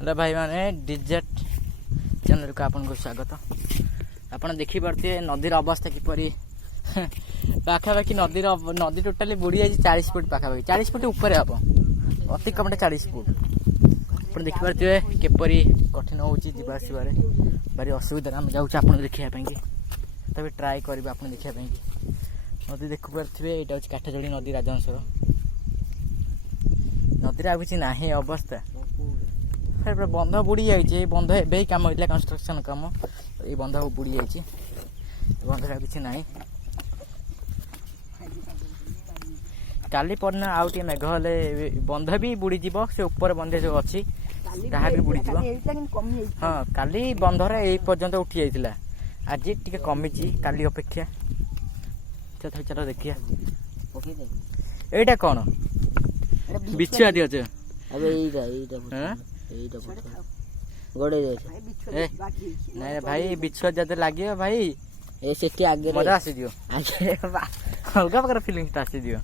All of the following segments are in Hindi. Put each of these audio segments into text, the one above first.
हेलो भाई माने डिजेट चैनल को आपन को स्वागत। आपन देखि पारते नदीर अवस्था किपरि पाखापाखि नदी टोटाली बुड़ी जाए 40 फुट पाखापाखि 40 फुट ऊपर हम अति कम 40 फुट। आप देखि पारते किपरि कठिन होची जीवा आसबारे भारी असुविधा आम जाऊँ आप देखा तब ट्राए कर देखा नदी देख पारे यहाँ हूँ काठजोड़ी नदी राजहंसर नदी आ कि ना अवस्था बंध बुड़ी जाइए बंध एवं कम होता कंस्ट्रक्शन कम ये बंध बुड़ी जाइए बंध कि ना काली पड़ना आउ टे मेघ हेले बंध भी बुड़ी जीव से ऊपर बंध जो अच्छी ताहा भी बुड़ी जीव। हाँ काली बंधर यही पर्यंत उठी जाइए आज टी कमी काली अपेक्षा चल चलो देखिए यहाँ कौन बिछुआ दिए नहीं भाई बिछुआ जब लगे भाई मजा आसी दियो अलग प्रकार फिलिंग आसी दियो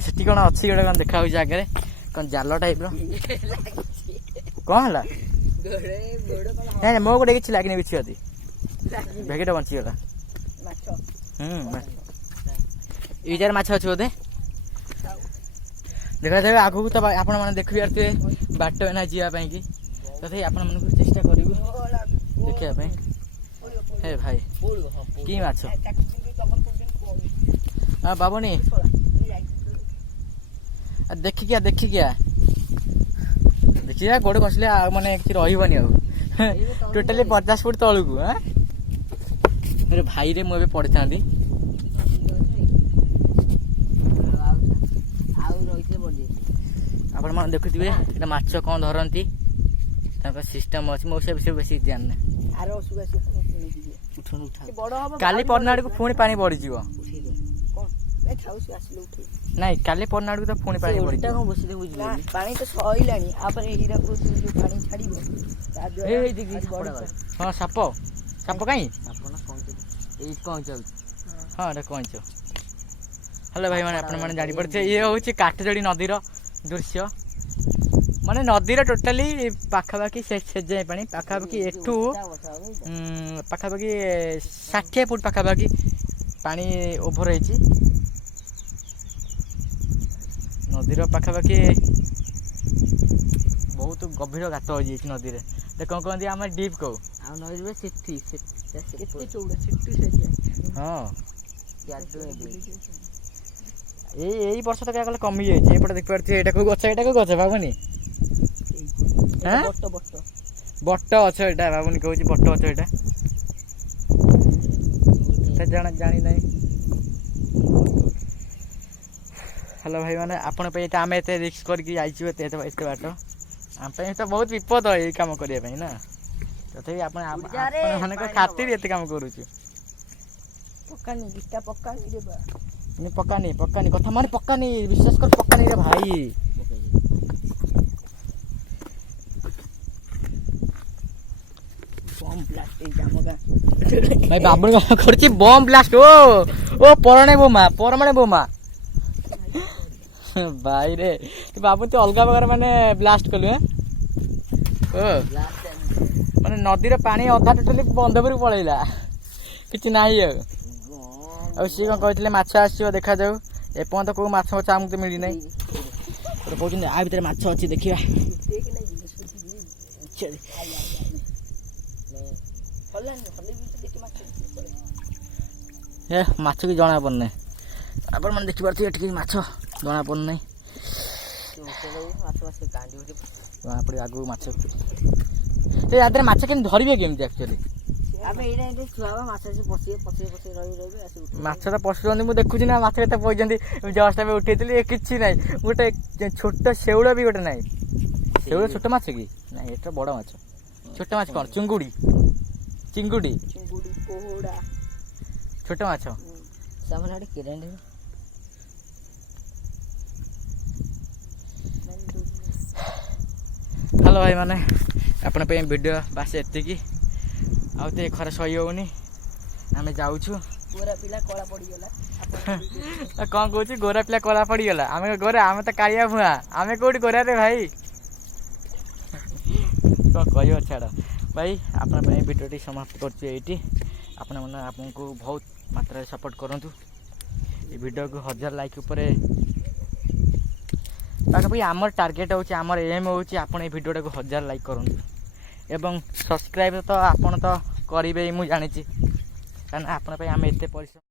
से कौन अच्छी गोटे कौन देखा आगे कौन जाल टाइप कौन है नहीं मो गोटे किसी लगे बिछुआ भेगेट बंचीगला इजार माछ अच्छे बोधे देखा जाए आगू तो आपण मैंने देख पारे बाट ना जावाई कि तथा आपण मन चेष्टा करूँ देखापी हे भाई कि माछ हाँ बाबुनी देखिकिया देखिकिया देखिए गोड़ कसले माने कि रही टोटाली 50 फुट तलू अरे भाई रे मुझे पड़ी था आप देखुए ये माछ कौन धरती सिस्टम अच्छी मो से बेस जान काली पड़ना आड़ को पुणी पानी बढ़ी नहीं काली पड़ना आड़ को तो पुणी पानी बढ़ी पानी तो सईलानी हाँ साप साप कहीं हाँ कंच हेलो भाई मैंने आपने जानी पड़े ये हूँ काठजोड़ी नदीर दृश्य माने नदीर टोटाली पाखापाखि से जाए पानी पाखापाखि एठू पाखापाखि 60 फुट पाखापाखि पानी ओभर होती नदीर पाखापाखि बहुत गभीर गात हो जाए नदी में कौन कहते आम डीप कौ हाँ यही वर्ष तो क्या कमी जाए देख पारे यहाँ को गच बाबुनी बट अछ यहाँ बाबुनी कहूँ बट अछ यहाँ जानी ना। हेलो भाई मैंने आपण आम एत रिस्क करते बाट आम तो बहुत विपद है ये कम करने ना तथापि आप खातिर ये कम करुँ पकानी पकानी कथा माने पकानी विश्वास कर पकानी रे भाई बम ब्लास्ट भाई बाबू करछि बम ब्लास्ट ओ परणे बोमा परमाणे बोमा भाई रे तो बाबू तो अलग प्रकार माने ब्लास्ट कलु ओ माने नदी रे पानी अधा टोटली बंध पर पळैला किछि नाही आ सी कौन कहते माछ आसो देखा जाऊ एपर्त कौ माछ माछ आमको तो मिली ना कहते आ भर माछ अच्छी देखा ए माछ की जना पड़ना आप देखिए माछ जना पड़ना जना पड़े आगू माछ माछ के धरवे केमती एक्चुअली माछ तो पशुंट मुझे देखुची ना माछ के पड़ते जस्ट उठे कि ना गोटे छोट शेउल भी गोटे ना शेउल छोट माछ कि ना ये बड़ माछ छोट माछ कौन चिंगुड़ी चिंगुड़ी छोट माछ हेलो भाई माने आपण वीडियो बास एतिकी आउ तो खरा सही होनी आम जाऊँ गोरा पिला कला पड़गला कौन कौच गोरा पिला कला पड़गला आम गोरा आम तो कालिया भुआ आम कौटी गोरा रे भाई କ'ଣ କହିବ ଛାଡ଼ ଭାଇ। ଆପଣ ପାଇଁ ଭିଡ଼ିଓଟି ସମାପ୍ତ କରୁଛୁ ଏଇଠି। ଆପଣମାନେ ଆପଣଙ୍କୁ ବହୁତ ମାତ୍ରାରେ ସପୋର୍ଟ କରନ୍ତୁ। ଏ ଭିଡ଼ିଓକୁ 1000 ଲାଇକ୍ ଉପରେ ପାଖାପାଖି ଆମର ଟାର୍ଗେଟ୍ ହେଉଛି, ଆମର ଏମ୍ ହେଉଛି ଆପଣ ଏ ଭିଡ଼ିଓଟାକୁ 1000 ଲାଇକ୍ କରନ୍ତୁ ଏବଂ ସବସ୍କ୍ରାଇବ୍ ତ ଆପଣ ତ କରିବେ ମୁଁ ଜାଣିଛି, କାରଣ ଆପଣ ପାଇଁ ଆମେ ଏତେ ପରିଶ୍ରମ